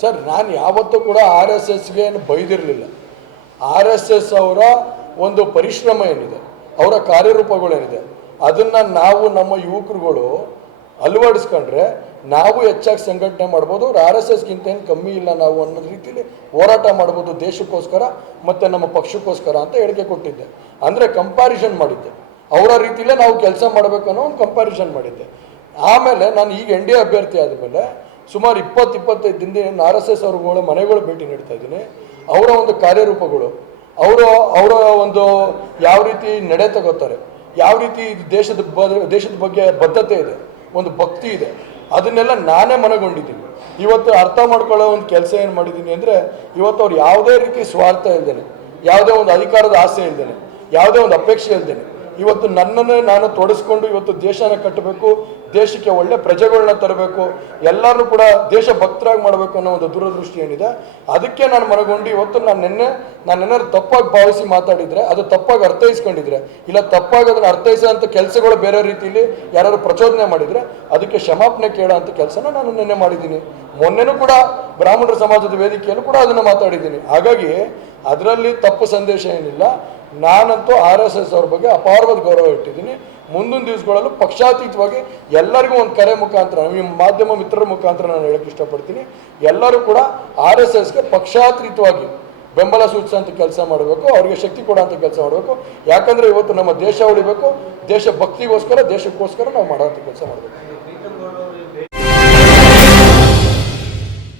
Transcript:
Sir, ನಾನು ಯಾವತ್ತೂ ಕೂಡ ಆರ್ ಎಸ್ ಎಸ್ಗೆ ಏನು ಬೈದಿರಲಿಲ್ಲ. ಆರ್ ಎಸ್ ಎಸ್ ಅವರ ಒಂದು ಪರಿಶ್ರಮ ಏನಿದೆ, ಅವರ ಕಾರ್ಯರೂಪಗಳೇನಿದೆ, ಅದನ್ನು ನಾವು ನಮ್ಮ ಯುವಕರುಗಳು ಅಳವಡಿಸ್ಕೊಂಡ್ರೆ ನಾವು ಹೆಚ್ಚಾಗಿ ಸಂಘಟನೆ ಮಾಡ್ಬೋದು ಅವ್ರು ಆರ್ ಎಸ್ ಎಸ್ಗಿಂತ ಏನು ಕಮ್ಮಿ ಇಲ್ಲ ನಾವು ಅನ್ನೋ ರೀತಿಯಲ್ಲಿ ಹೋರಾಟ ಮಾಡ್ಬೋದು ದೇಶಕ್ಕೋಸ್ಕರ ಮತ್ತು ನಮ್ಮ ಪಕ್ಷಕ್ಕೋಸ್ಕರ ಅಂತ ಹೇಳಿಕೆ ಕೊಟ್ಟಿದ್ದೆ. ಅಂದರೆ ಕಂಪ್ಯಾರಿಸನ್ ಮಾಡಿದ್ದೆ. ಅವರ ರೀತಿಯಲ್ಲೇ ನಾವು ಕೆಲಸ ಮಾಡಬೇಕು ಅನ್ನೋ ಒಂದು ಕಂಪ್ಯಾರಿಸನ್ ಮಾಡಿದ್ದೆ. ಆಮೇಲೆ ನಾನು ಈಗ ಎನ್ ಡಿ ಎ ಅಭ್ಯರ್ಥಿ ಆದಮೇಲೆ ಸುಮಾರು ಇಪ್ಪತ್ತು, ಇಪ್ಪತ್ತೈದು ದಿನದಿಂದ ಆರ್ ಎಸ್ ಎಸ್ ಅವ್ರಗಳ ಮನೆಗಳು ಭೇಟಿ ನೀಡ್ತಾ ಇದ್ದೀನಿ. ಅವರ ಒಂದು ಕಾರ್ಯರೂಪಗಳು, ಅವರು, ಅವರ ಒಂದು ಯಾವ ರೀತಿ ನಡೆ ತಗೋತಾರೆ, ಯಾವ ರೀತಿ ದೇಶದ ಬ, ದೇಶದ ಬಗ್ಗೆ ಬದ್ಧತೆ ಇದೆ, ಒಂದು ಭಕ್ತಿ ಇದೆ, ಅದನ್ನೆಲ್ಲ ನಾನೇ ಮನಗೊಂಡಿದ್ದೀನಿ. ಇವತ್ತು ಅರ್ಥ ಮಾಡ್ಕೊಳ್ಳೋ ಒಂದು ಕೆಲಸ ಏನು ಮಾಡಿದ್ದೀನಿ ಅಂದರೆ, ಇವತ್ತು ಅವ್ರು ಯಾವುದೇ ರೀತಿ ಸ್ವಾರ್ಥ ಇಲ್ದೇನೆ, ಯಾವುದೇ ಒಂದು ಅಧಿಕಾರದ ಆಸೆ ಇಲ್ದೇನೆ, ಯಾವುದೇ ಒಂದು ಅಪೇಕ್ಷೆ ಇಲ್ದೇನೆ ಇವತ್ತು ನನ್ನನ್ನೇ ನಾನು ತೊಡಸ್ಕೊಂಡು ಇವತ್ತು ದೇಶನ ಕಟ್ಟಬೇಕು, ದೇಶಕ್ಕೆ ಒಳ್ಳೆ ಪ್ರಜೆಗಳನ್ನ ತರಬೇಕು ಎಲ್ಲರೂ ಕೂಡ ದೇಶ ಭಕ್ತರಾಗಿ ಮಾಡಬೇಕು ಅನ್ನೋ ಒಂದು ದೂರದೃಷ್ಟಿ ಏನಿದೆ, ಅದಕ್ಕೆ ನಾನು ಮನಗೊಂಡು ಇವತ್ತು ನಾನು ನಿನ್ನೆ, ನಾನು ಏನಾದ್ರು ತಪ್ಪಾಗಿ ಭಾವಿಸಿ ಮಾತಾಡಿದ್ರೆ, ಅದು ತಪ್ಪಾಗಿ ಅರ್ಥೈಸ್ಕೊಂಡಿದ್ರೆ, ಇಲ್ಲ ತಪ್ಪಾಗಿ ಅದನ್ನು ಅರ್ಥೈಸೋಂಥ ಕೆಲಸಗಳು ಬೇರೆ ರೀತಿಯಲ್ಲಿ ಯಾರಾದ್ರು ಪ್ರಚೋದನೆ ಮಾಡಿದ್ರೆ, ಅದಕ್ಕೆ ಕ್ಷಮಾಪಣೆ ಕೇಳೋ ಅಂತ ಕೆಲಸನ ನಾನು ನಿನ್ನೆ ಮಾಡಿದ್ದೀನಿ. ಮೊನ್ನೆನೂ ಕೂಡ ಬ್ರಾಹ್ಮಣರ ಸಮಾಜದ ವೇದಿಕೆಯಲ್ಲೂ ಕೂಡ ಅದನ್ನು ಮಾತಾಡಿದ್ದೀನಿ. ಹಾಗಾಗಿ ಅದರಲ್ಲಿ ತಪ್ಪು ಸಂದೇಶ ಏನಿಲ್ಲ. ನಾನಂತೂ ಆರ್ ಎಸ್ ಎಸ್ ಅವ್ರ ಬಗ್ಗೆ ಅಪಾರವಾದ ಗೌರವ ಇಟ್ಟಿದ್ದೀನಿ. ಮುಂದಿನ ದಿವಸಗಳಲ್ಲೂ ಪಕ್ಷಾತೀತವಾಗಿ ಎಲ್ಲರಿಗೂ ಒಂದು ಕರೆ ಮುಖಾಂತರ ನಿಮ್ಮ ಮಾಧ್ಯಮ ಮಿತ್ರರ ಮುಖಾಂತರ ನಾನು ಹೇಳಕ್ಕೆ ಇಷ್ಟಪಡ್ತೀನಿ. ಎಲ್ಲರೂ ಕೂಡ ಆರ್ ಎಸ್ ಎಸ್ಗೆ ಪಕ್ಷಾತೀತವಾಗಿ ಬೆಂಬಲ ಸೂಚಿಸೋಂಥ ಕೆಲಸ ಮಾಡಬೇಕು, ಅವರಿಗೆ ಶಕ್ತಿ ಕೊಡೋಂಥ ಕೆಲಸ ಮಾಡಬೇಕು. ಯಾಕಂದರೆ ಇವತ್ತು ನಮ್ಮ ದೇಶ ಉಳಿಬೇಕು, ದೇಶ ಭಕ್ತಿಗೋಸ್ಕರ, ದೇಶಕ್ಕೋಸ್ಕರ ನಾವು ಮಾಡೋಂಥ ಕೆಲಸ ಮಾಡಬೇಕು.